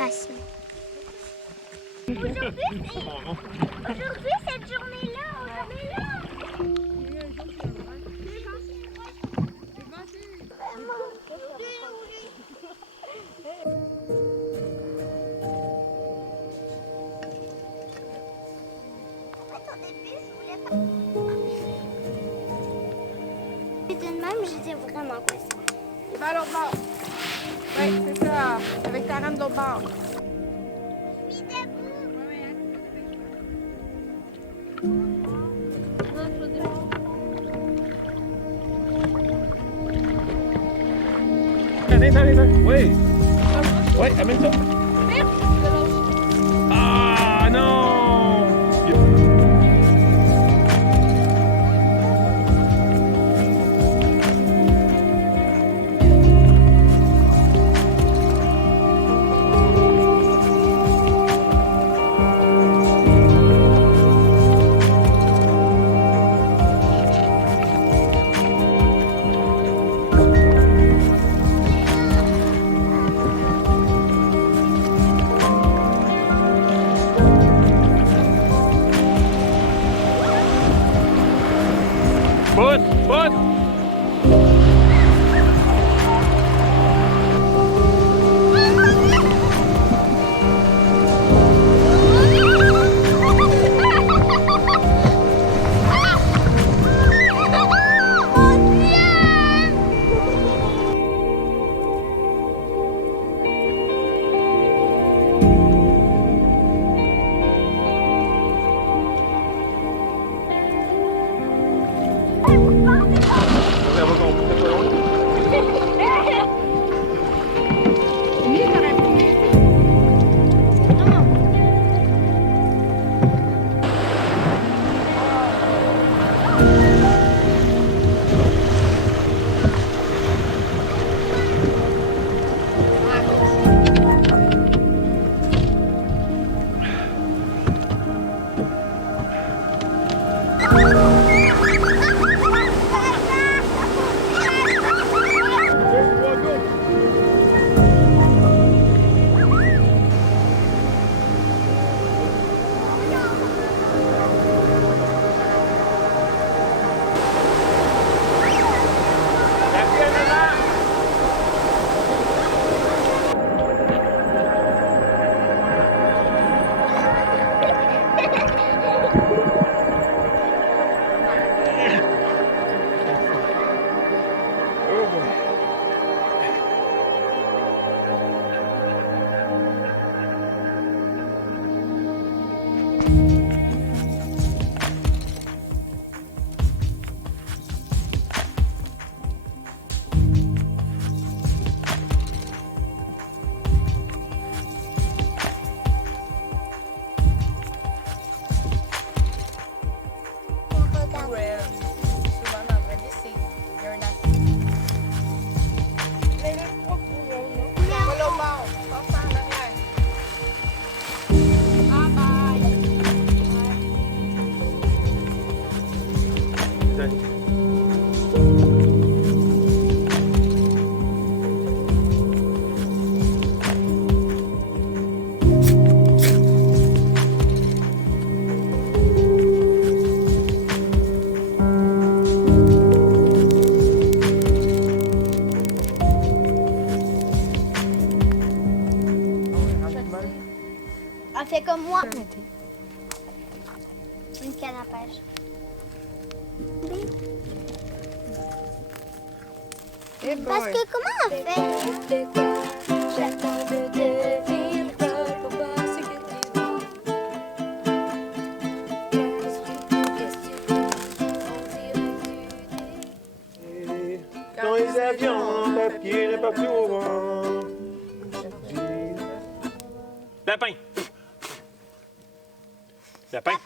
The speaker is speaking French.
facile. Aujourd'hui, cette journée-là, on est là. Même, j'étais vraiment coincée. Et va à l'autre bord. Oui, c'est ça. Avec ta rame de l'autre bord. Puis debout. Allez. Oui. Oui, amène ça. Ah non! Pousse! Elle fait comme moi. Une canne à pêche. Parce que comment on fait? J'attends de devenir folle pour voir ce que tu vois. Dans les avions, en papier, n'importe où au vent. Lapin! Lapin!